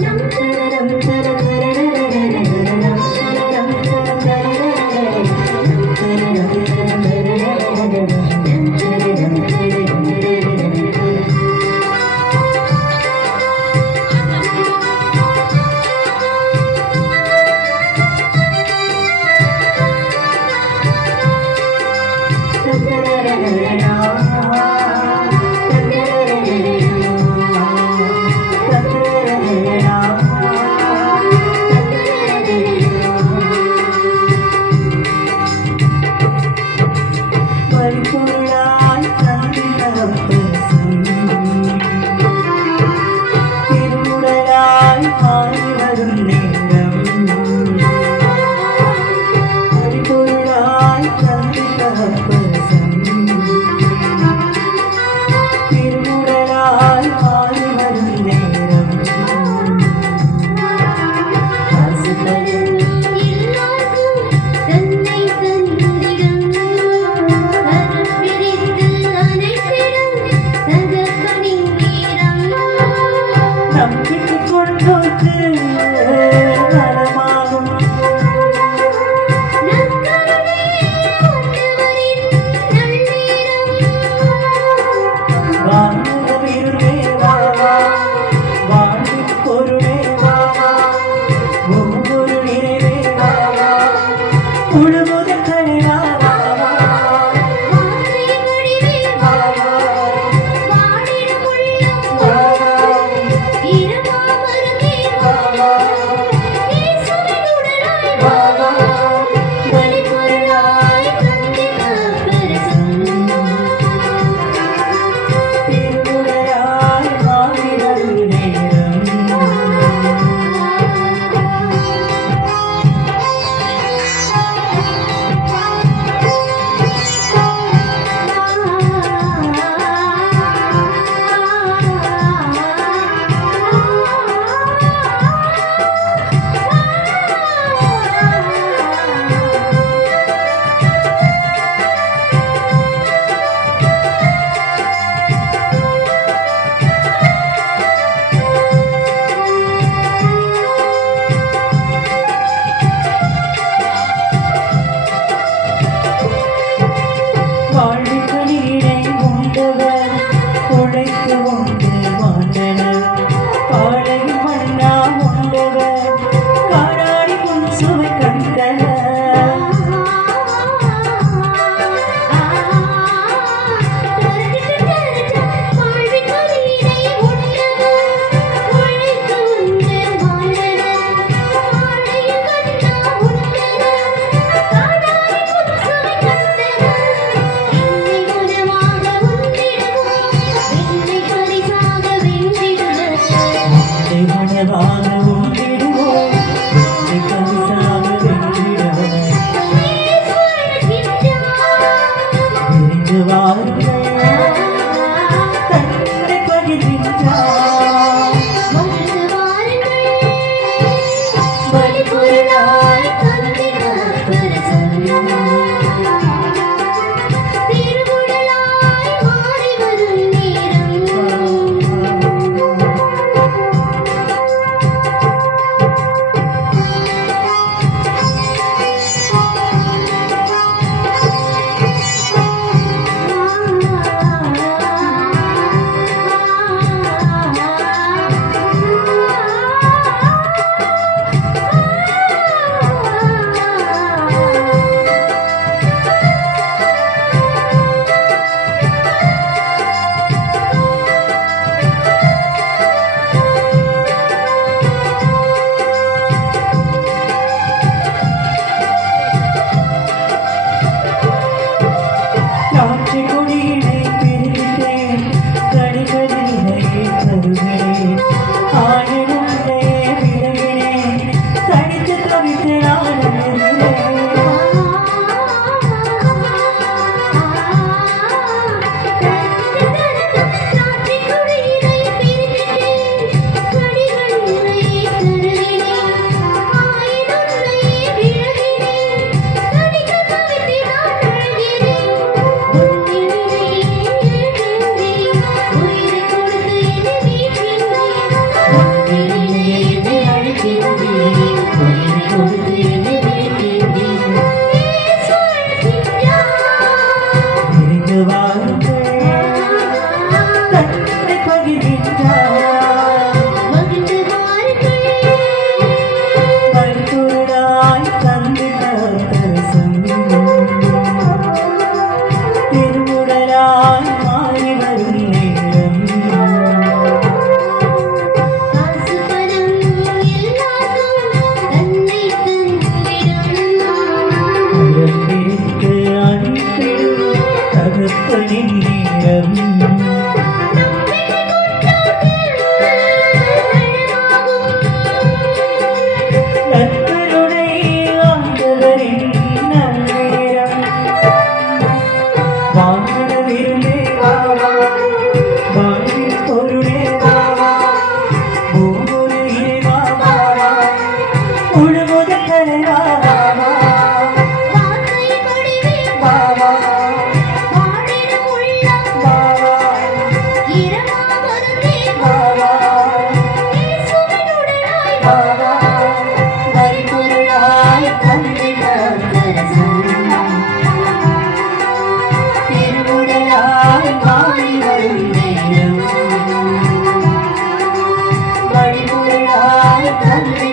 Yeah. ঠোঁটে Yeah.